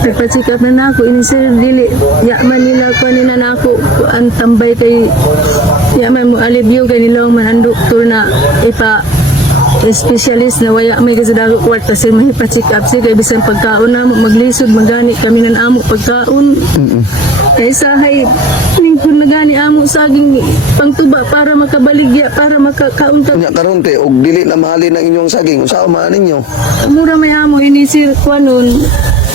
Nagpa-check up na ako ini sir dili ya man nila ko nina na ako ang tambay kay ya man mo alibyo kay nila man ang doktor na ipa specialist na waya may kasadago kwarta sir mahipa-check up sir kay bisan pagkaon na maglisod magani kami nan amo pagkaon. Kay sahay ningkon na gani amo saging pangtuba para makabaligya para makakaon ka. Nya karon te og dili na mahalin ang inyong saging usa man ninyo. Mura may amo ini sir kwanon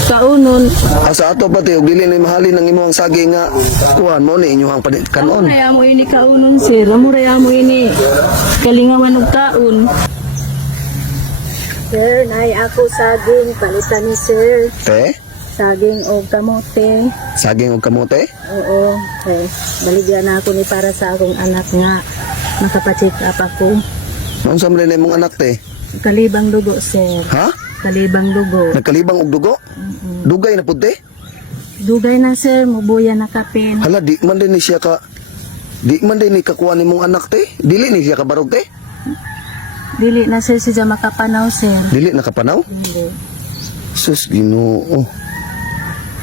kaunon. Asa ato pa te og dili na mahalin ang imong saging nga kuan mo ni inyong kanon. Mura amo ini kaunon sir. Mura amo ini kalingawan og kaon. Sir, nay ako saging palitan ni sir. Te? Saging og kamote. Saging og kamote? Oo. Okay. Baligyan na ako ni para sa akong anak nga makapacheck up ako. Unsa man na imong anak te? Kalibang dugo sir. Ha? Kalibang dugo. Nagkalibang og dugo? Dugay na pud te? Dugay na sir, mubuya na kapin. Hala di man din ni siya ka di man din ni kakuha nimong anak te? Dili ni siya kabarog te? Dili na sir siya makapanaw sir. Dili nakapanaw? Hindi. Sus Ginoo.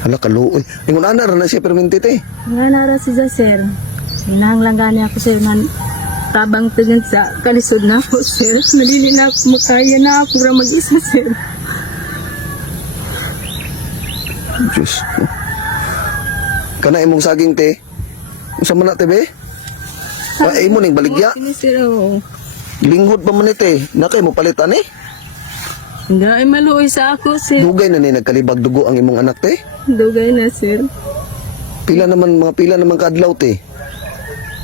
Hala kaluoy. Ingon ana ra na siya permente te. Nga nara siya sir. Hinahanglang gani ako sir man tabang tingin sa kalisod na ako sir. Malili na ako makaya na ako ra mag-isa sir. Diyos ko. Kana imong saging te. Unsa man na te be? Imo ning baligya. Ini sir oh. Linghod pa man ni te. Nakay mo palitan eh. Hindi ay maluoy sa ako sir. Dugay na ni nagkalibag dugo ang imong anak te. Dugay na sir. Pila naman kadlaw te.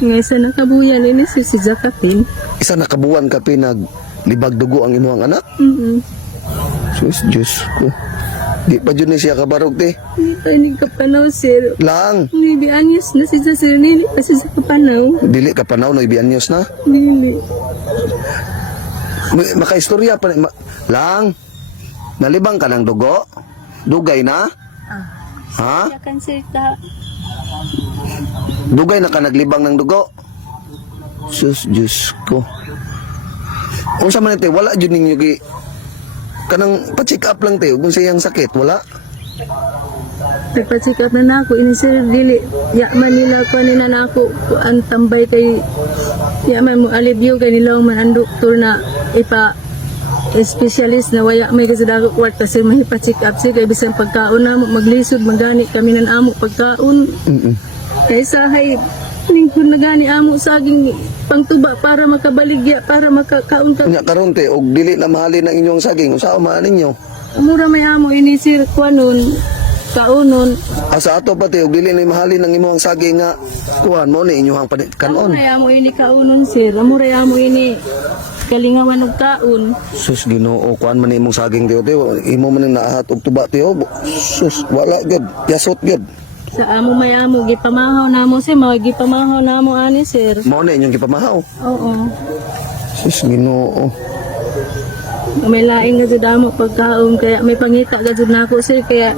Nga sa nakabuyan ini sir si Zakapin. Isa na kabuwan ka libag dugo ang imong anak. Sus Diyos ko. Di pa dyan ni siya kabarog te. Hindi pa hindi kapanaw sir. Lang. Hindi anyos na siya sir. Hindi pa siya kapanaw. Dili ka panaw no ibianyos na. Dili. Makaistorya pa lang. Nalibang ka ng dugo? Dugay na? Ha? Kaya kan sir ka. Dugay na ka naglibang ng dugo? Sus Diyos ko. Unsa man ite wala jud ninyo gi kanang pa-check up lang te kung siyang sakit wala. Nagpa-check up na ako. Ini sir dili. Ya man nila ko nina na ako ang tambay kay ya man mo alibyo kay nila man ang doktor na ipa specialist na waya may kasadago kwarta sir mahipa-check up sir kay bisan pagkaon na maglisod magani kami nan amo pagkaon. Kay sahay ningkon na gani amo saging pangtuba para makabaligya para makakaon ka. Nya karon te og dili na mahalin ang inyong saging usa man ninyo. Mura may amo ini sir kwanon kaunon. Asa ato pa te og dili na mahalin ang imong saging nga kuan mo ni inyong kanon. Mura amo ini kaunon sir. Mura amo ini kalingawan og kaon. Sus Ginoo kuan man imong saging te imo man naahat og tuba te sus wala gid yasot gid. Sa amo may amo gipamahaw namo sir, gipamahaw namo ani sir. Mao na inyong gipamahaw. Oo. Sus Ginoo. May laing nga jud amo pagkaon kaya may pangita ga jud nako sir kaya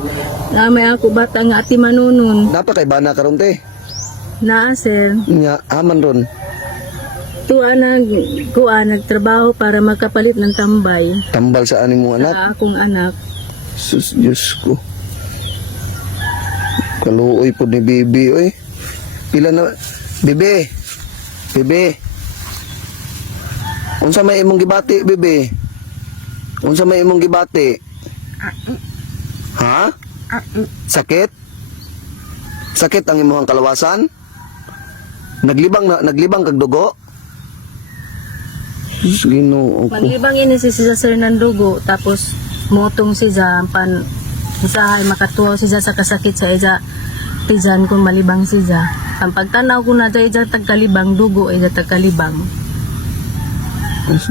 na may ako bata nga ati manunon. Napa kay bana karon te? Naa sir. Nya aman ron. Tuwa nagtrabaho para magkapalit ng tambay Tambal sa ani mong anak. sa akong anak. Sus Diyos ko. Kaluoy po ni Bibi oy. Pila na Bibi. Bibi. Unsa may imong gibati Bibi? Unsa may imong gibati? Ha? Sakit? Sakit ang imong kalawasan? Naglibang kag dugo? Ginoo ko. Maglibang ini si sir ng dugo tapos motong siya pan isahay makatuwa siya sa kasakit sa ija tijan kung malibang siya. Ang pagtanaw ko na ija tagkalibang dugo ija tagkalibang.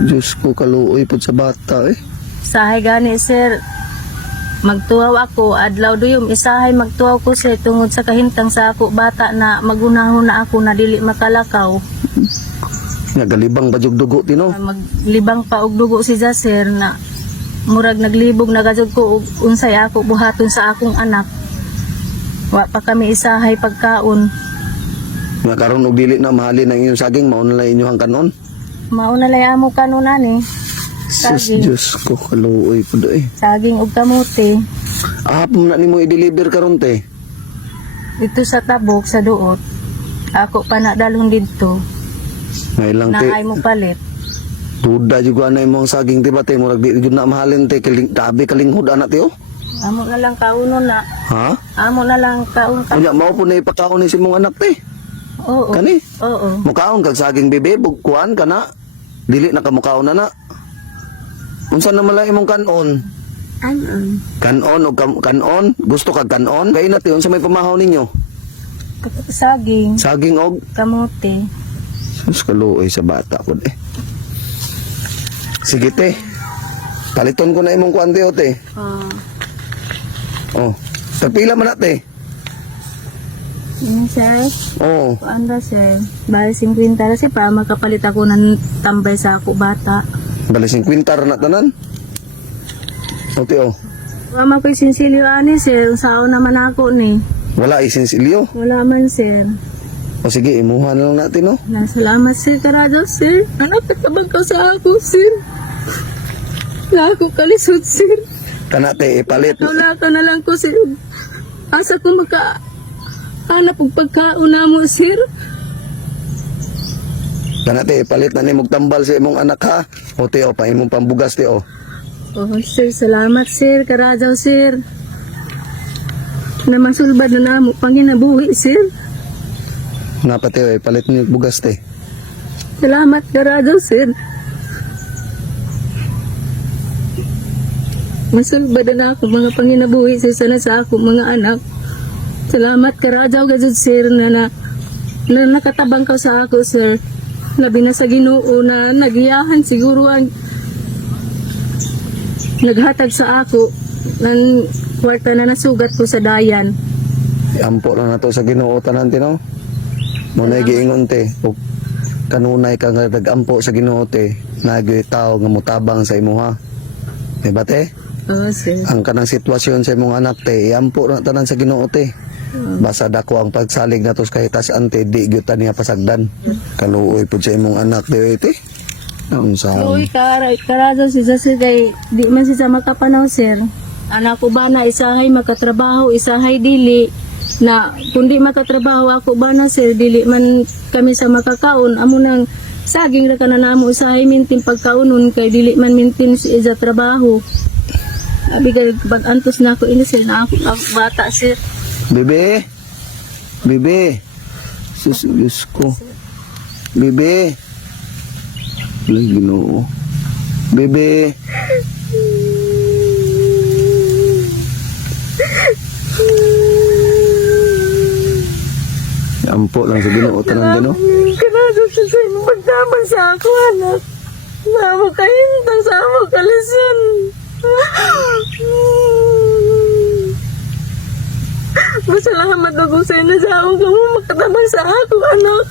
Diyos ko kaluoy po sa bata eh. Sahay gani sir magtuwaw ako adlaw duyom isahay magtuwaw ko sir tungod sa kahintang sa ako bata na magunahon na ako na dili makalakaw. Nagalibang ba jug dugo tino? Maglibang pa og dugo siya sir na murag naglibog na gajud ko og unsay ako buhaton sa akong anak. Wa pa kami isahay pagkaon. Nga karon og dili na mahalin ang inyong saging mao na lang inyong kanon. Mao na lay amo kanunan eh. Sus Saging. Diyos ko kaluoy po eh. Saging og kamote. Ahapon na nimo i-deliver karon te. Dito sa tabok, sa duot, ako pa na dalong dito, Ngay lang te. na ay mo palit. Duda juga na imong saging te ba te murag di jud na mahalin te tabi kalinghod anak te oh. Amo na lang kauno na. Ha? Amo na lang kaon ka. Unya mao po na ipakaon ni si mong anak te. Oo. Kani? Oo. Mukaon kag saging bebe bugkuan kana. Dili na ka mukaon na. Unsa na malay imong kanon? Ano? Kanon o kanon? Gusto kag kanon? Kay na te unsa may pamahaw ninyo? Saging, Saging og kamote. sus kaluoy sa bata ko eh. Sige te. Paliton ko na imong kuan te o te. Oh. Tapila man na te. Ano, sir? Oh. Kuanda, sir? Bali 50 ra siya para makapalit ako ng tambay sa ako bata. Bali 50 ra na tanan. O te oh. Wala ko'y sinsilyo ani, sir. Sao naman ako ni. Wala isinsilyo. Wala man, sir. O sige, imuha na lang natin no. Nasalamat, sir, karado, sir. Anak, katabang ka sa ako, sir. Wala ako kalisod, sir. Kana te ipalit. Wala ka na lang ko, sir. Asa ko hanap og pagkauna mo, sir. Kana te ipalit na nimog tambal sa imong anak ha. O te o pa imong pambugas te o. Oh, sir, salamat, sir. Karadaw, sir. Na masulbad na namo panginabuhi, sir. Napa te o ipalit niyo bugas te. Salamat, karadaw, sir. Masulbad na ako mga panginabuhi, sir, sana sa ako mga anak. Salamat, karadaw, gajud, sir, na nakatabang ka sa ako, sir. Labi na sa Ginoo na nagiyahan siguro ang naghatag sa ako ng kwarta na nasugat ko sa dayan. Ampo lang na to sa Ginoo tanan te no. Mo na giingon te. Ug kanunay ka nga nag-ampo sa Ginoo te. Nagay tao nga mutabang sa imuha. Diba te? Oo, sir. Ang kanang sitwasyon sa imong anak te, iampo na tanan sa Ginoo te. Basta dako ang pagsalig natos kay tas ante di gyud ta niya pasagdan. Kaluoy pud sa imong anak te te. Unsa? Uy, karado si Sir kay di man siya makapanaw, sir. Anak ko ba na isahay makatrabaho, isahay dili. Na kundi makatrabaho ako ba na, sir, dili man kami sa makakaon. Amo nang saging ra ka na namo isahay mintin pagkaunon kay dili man mintin sa trabaho. Abi kay pag antos na ako ini, sir, na ako bata, sir. Bebe. Bebe. Sus ko. Bebe. Wala Ginoo. Bebe. Ampo lang sa Ginoo tanan Ginoo. Kanado siya sa imong pagtabang sa ako, anak. Namo kahintang sa ako kalisan. Masalamat ako sa ina sa ako kung makatabang sa ako, anak.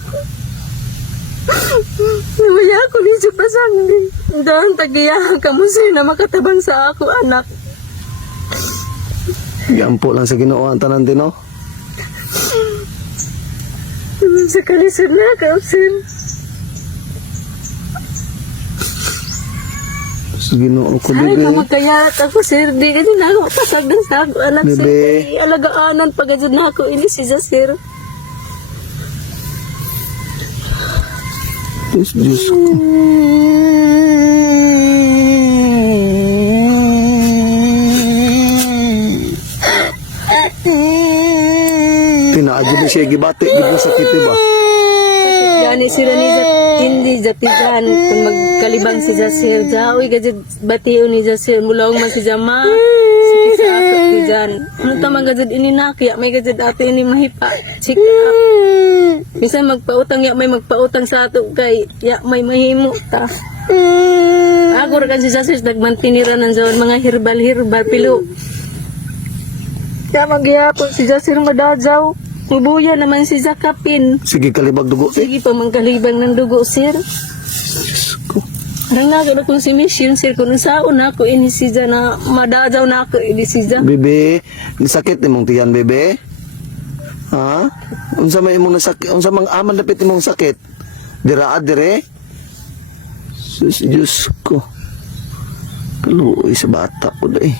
Nawaya ako ni sa pasangin. Dahil tagiyahan ka mo sa'yo na makatabang sa ako, anak. Ampo lang sa Ginoo ang tanan Ginoo. Sa kalisan na ka, sir. Sa Ginoo ko Ay, bebe. kamakayat ako, sir. Di ka dyan ako pasagdan sa ako, anak, sir. Bebe. Ay, alagaanan pag dyan ako ini siya, sir. Diyos ko. Tinaagod ni siya gibati, gibati sakit ba? Gani sila ni hindi jatigan kung magkalibang si Jasir. Jawi gajud batiyo ni Jasir mulong man si Jama. Sige sa ako di dyan. Ano tamang gajud ini nakya may gajud ato ini mahipa. Check up. Bisan magpautang ya may magpautang sa ato kay ya may mahimo ta. Ako ra kan si Jasir nagmantinira ng zon mga herbal pilo. Kaya magyapon si Jasir madajaw. Mubuya naman si Zakapin. Sige kalibag dugo te. Sige pa mangkalibang ng dugo, sir. Ko. Parang nagano kong si Mission, sir. Kung saan ako ini siya na madajaw na ako ini siya. Bebe, sakit imong tiyan bebe. Ha? Unsa may imong nasakit? Unsa mang aman dapit imong sakit? Dira dire. Sus Diyos ko. Kaluoy sa bata ko dai.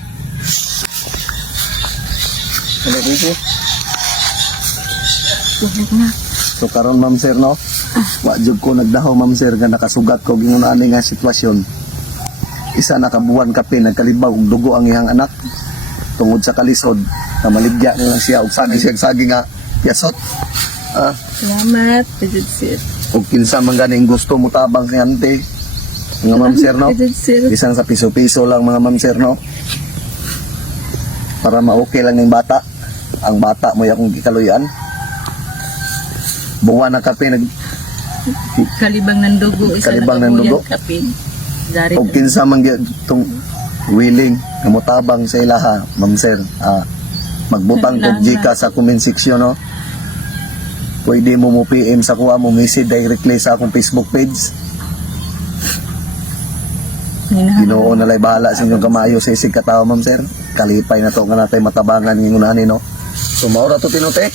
Hello, Ricky. Tubig na. So karon ma'am sir no, wa jud ko nagdaho ma'am sir nga nakasugat ko gingon ani nga sitwasyon. Isa nakabuwan kape nagkalibaw og dugo ang iyang anak tungod sa kalisod na maligya nilang siya og sagi nga yasot. Salamat, Pidid Sir. Og kinsa man ganing gusto mo tabang si ante. Nga ma'am sir no. Pidid Sir. Isang sa piso-piso lang mga ma'am sir no. Para ma-okay lang ning bata. Ang bata mo yakong gikaluyan. Buwan na kape nag Kalibang ng dugo. Isa Kalibang na ng dugo. kapin. Dari o kinsa man gyud tong willing nga motabang sa ilaha ma'am sir magbutang og Gcash sa comment section no, pwede mo PM sa kuha mo message directly sa akong Facebook page. Ginoo na lay bahala sa inyong kamayo sa isig katawo ma'am sir, kalipay na to nga natay matabangan ningon ani no. So maura to tinote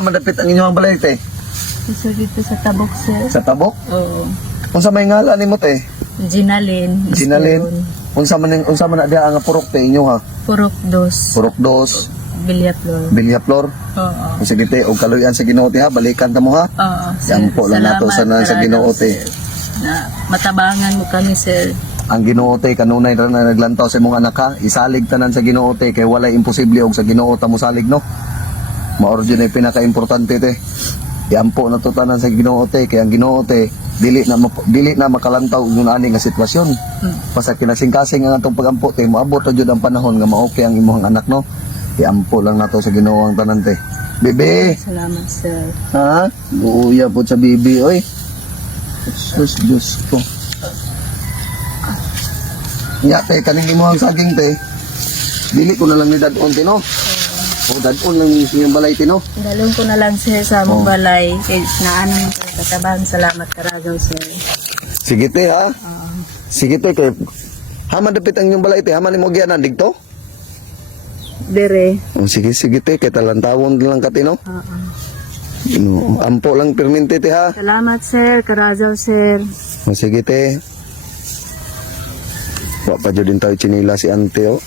madapit ang inyong balay te Isa dito sa tabok, Sir. sa tabok. Oo. Unsa may ngalan nimo te? Ginalin. Ginalin. Unsa man na dia nga purok te inyo ha? Purok dos. Purok dos, Bilyaplo. Bilyaflor. Oo. Kung sige te, og kaluyan sa Ginoo te ha, balikan ta mo ha. Oo. Yan po lang nato sa Ginoo te. Na matabangan mo kami, Sir. Ang Ginoo te kanunay ra na naglantaw sa imong anak ha, isalig tanan sa Ginoo te kay walay imposible og sa Ginoo ta mo salig no. Maor jud ay pinaka-importante te. Yan po na to tanan sa Ginoo te kay ang Ginoo te dili na makalantaw yung ani nga sitwasyon. Basta kinasing-kasing ang atong pagampo te moabot ra jud ang panahon nga ma-okay ang imong anak no. Iampo lang nato sa Ginoo ang tanan te. Bebe. Salamat, Sir. Ha? Luya po sa bibi, oy. Sus, Diyos ko. Ya, te, kaning mo ang saging, te. Dili ko na lang ni dadon, te, no? O, dadon lang yung balay, te, no? Dalong ko na lang, Sir, sa Oh. mong balay. Kaya naano mo sa katabang. Salamat karagaw, Sir. Sige, te, ha? Sige, te, te. Haman dapit ang yung balay, te. Haman ni mo gyanan, digto? Dere. O, sige, sige, te. Kaya talantawon lang ka, te, no? Oo. No, ampo lang permente, te, ha? Salamat, Sir. Karagaw, Sir. O, sige, te. Wa pa dyan din tayo chinila si ante, oh.